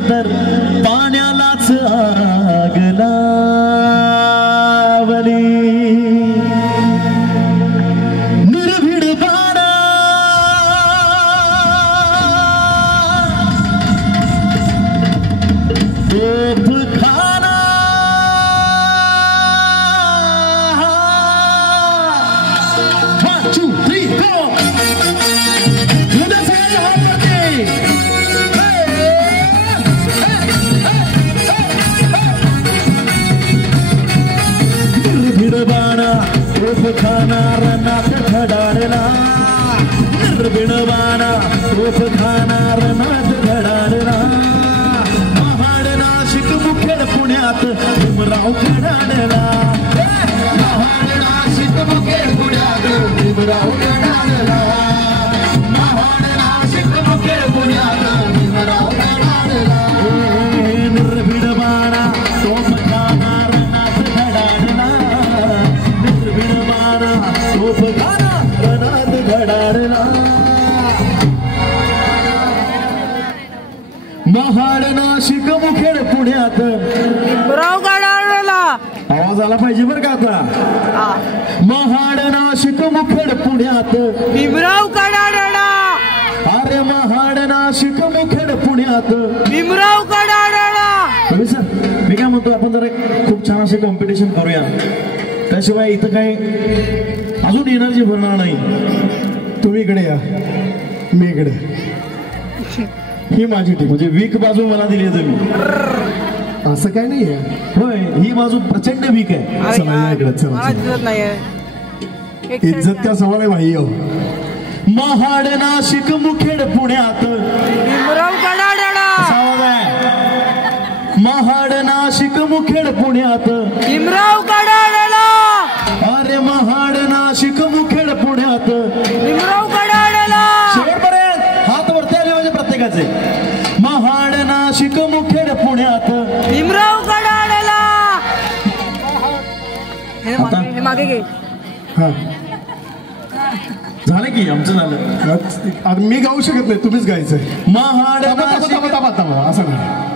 तर पाण्यालाच आग लावली निर्भीड बाणा तोफखाना तोफखाना रणात धडाडला निर्भीडवाना तोफखाना रणात धडाडला महाड नाशिक मुखेड पुण्यात भीमराव कडाडला महाड नाशिक मुखेड पुण्यात भीमराव कडाडला महाड नाशिक मुखेड पुण्यात भीमराव कडाडला निर्भीडवाना तोफखाना रणात धडाडला तोफखाना रणात धडाडला महाड नाशिक मुखेड पुण्यात भीमराव कडाडला आवाज आला पाहिजे बरं का आता महाड नाशिक मुखेड पुण्यात भीमराव कडाडला अरे महाड नाशिक मुखेड पुण्यात भीमराव कडाडला सर मी काय म्हणतो आपण जरा खूप छान असे कॉम्पिटिशन करूया त्याशिवाय इथं काही अजून एनर्जी भरणार नाही तुम्ही इकडे या मी इकडे ही माझी टीम म्हणजे वीक बाजू मला दिली आहे तुम्ही असं काय नाहीये होय ही बाजू प्रचंड वीक आहे चला या इकडे चला इज्जत का सवाल आहे भाई महाड नाशिक मुखेड पुण्यात भीमराव कडाडला आवाज आहे महाड नाशिक मुखेड पुण्यात भीमराव कडाडला अरे महाड नाशिक मुखेड पुण्यात भीमराव कडाडला शेवटपर्यंत हात वरती आले म्हणजे प्रत्येकाचे महाड नाशिक मुखेड पुण्यात भीमराव कडाडला हे मागे घे हा झालं की आमचं झालं आता मी गाऊ शकत नाही तुम्हीच गायचंय महाड नाशिक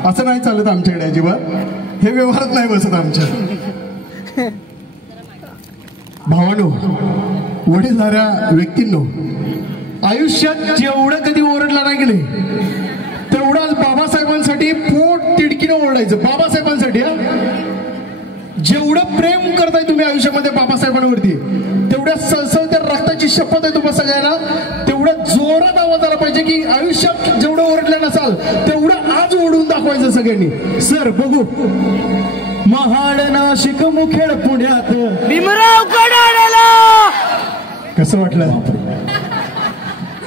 असं नाही चालत आमच्याकडे अजिबात हे व्यवहारात नाही बसत आमच्या भावानो वडीलधाऱ्या व्यक्तींनो आयुष्यात जेवढं कधी ओरडला नाही गेले तेवढं आज बाबासाहेबांसाठी पोट तिडकीनं ओरडायचं बाबासाहेबांसाठी हा जेवढं प्रेम करताय तुम्ही आयुष्यामध्ये बाबासाहेबांवरती तेवढ्या सळसळत्या रक्ताची शपथ आहे तुम्हाला सगळ्यांना तेवढं जोरात आवाज आला पाहिजे की आयुष्यात जेवढं ओरडलं नसाल तेवढं आज ओढून दाखवायचं सगळ्यांनी सर बघू महाड नाशिक मुखेड पुण्यात भीमराव कडाडला कसं वाटलं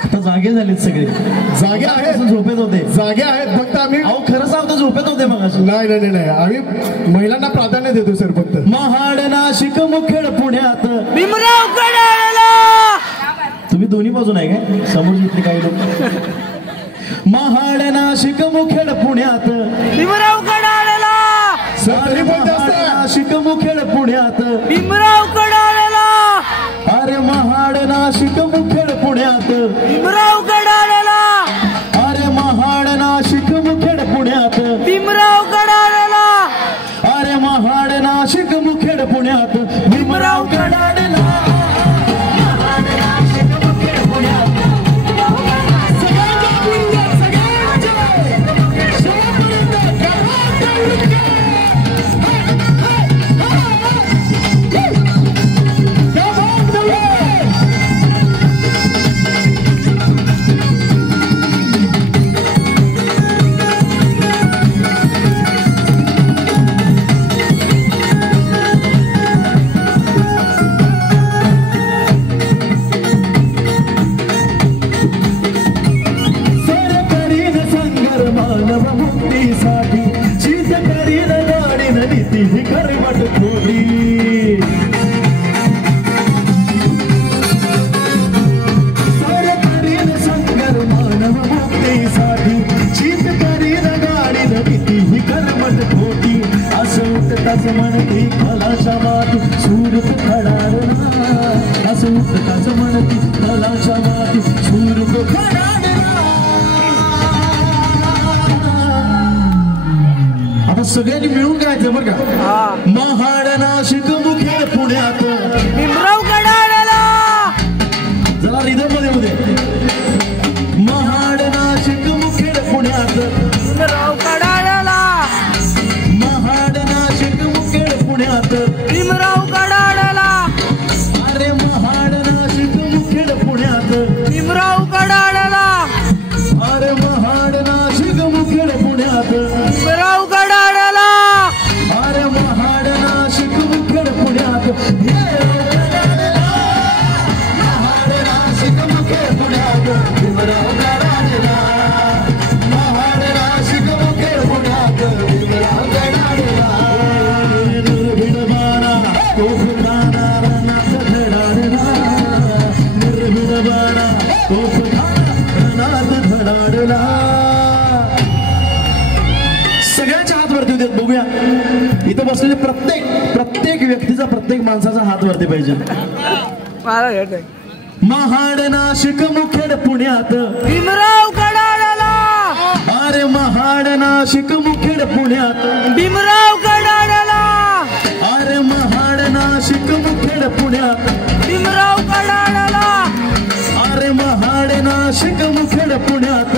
आता जागे झालेत सगळे जागे आहेत झोपेत होते जागे आहेत फक्त आम्ही अहो खरं सांगतो झोपेत होते मग नाही नाही नाही आम्ही महिलांना प्राधान्य देतो सर फक्त महाड नाशिक मुखेड पुण्यात भीमराव कडाडला तुम्ही दोन्ही बाजून आहे काय समोर घेतले काही लोक महाड नाशिक मुखेड पुण्यात भीमराव कडाडला नाशिक मुखेड पुण्यात भीमराव कडाडला अरे महाड नाशिक मुखेड पुण्यात भीमराव कडाडला अरे महाड नाशिक मुखेड पुण्यात भीमराव कडाडला अरे महाड नाशिक मुखेड पुण्यात भीमराव कडाडला म्हणती फलाच्या माती सूरत खडाडला असं उठताच म्हणती फलाच्या माती सूरत खडाडला सगळ्यांनी मिळून गायचं बरं का. महाड नाशिक मुखेड पुण्यात भीमराव कडाळेला जरा रिदम मध्ये महाड नाशिक मुखेड पुण्यात भीमराव कडाळेला महाड नाशिक मुखेड पुण्यात भीमराव कडाळेला अरे महाड नाशिक मुखेड पुण्यात भीमराव कडाळेला अरे महाड नाशिक मुखेड पुण्यात भीमराव कडाळेला अरे महाड नाशिक मुखेड पुण्यात महाड नाशिक मुखेड पुण्यात भीमराव कडाळेला महाड नाशिक मुखेड पुण्यात भीमराव कडाळेला निर्भीड बाणा तोफखाना रणात धडाडला निर्भीड बाणा तोफखाना रणात धडाडला. सगळ्यांच्या हात वरती होते बघूया. इथं बसलेले प्रत्येक व्यक्तीचा प्रत्येक माणसाचा हात वरती पाहिजे. मला घेते महाड नाशिक मुखेड पुण्यात भीमराव कडाळेला अरे महाड नाशिक मुखेड पुण्यात भीमराव कडाळेला अरे महाड नाशिक मुखेड पुण्यात भीमराव कडाळेला अरे महाड नाशिक मुखेड पुण्यात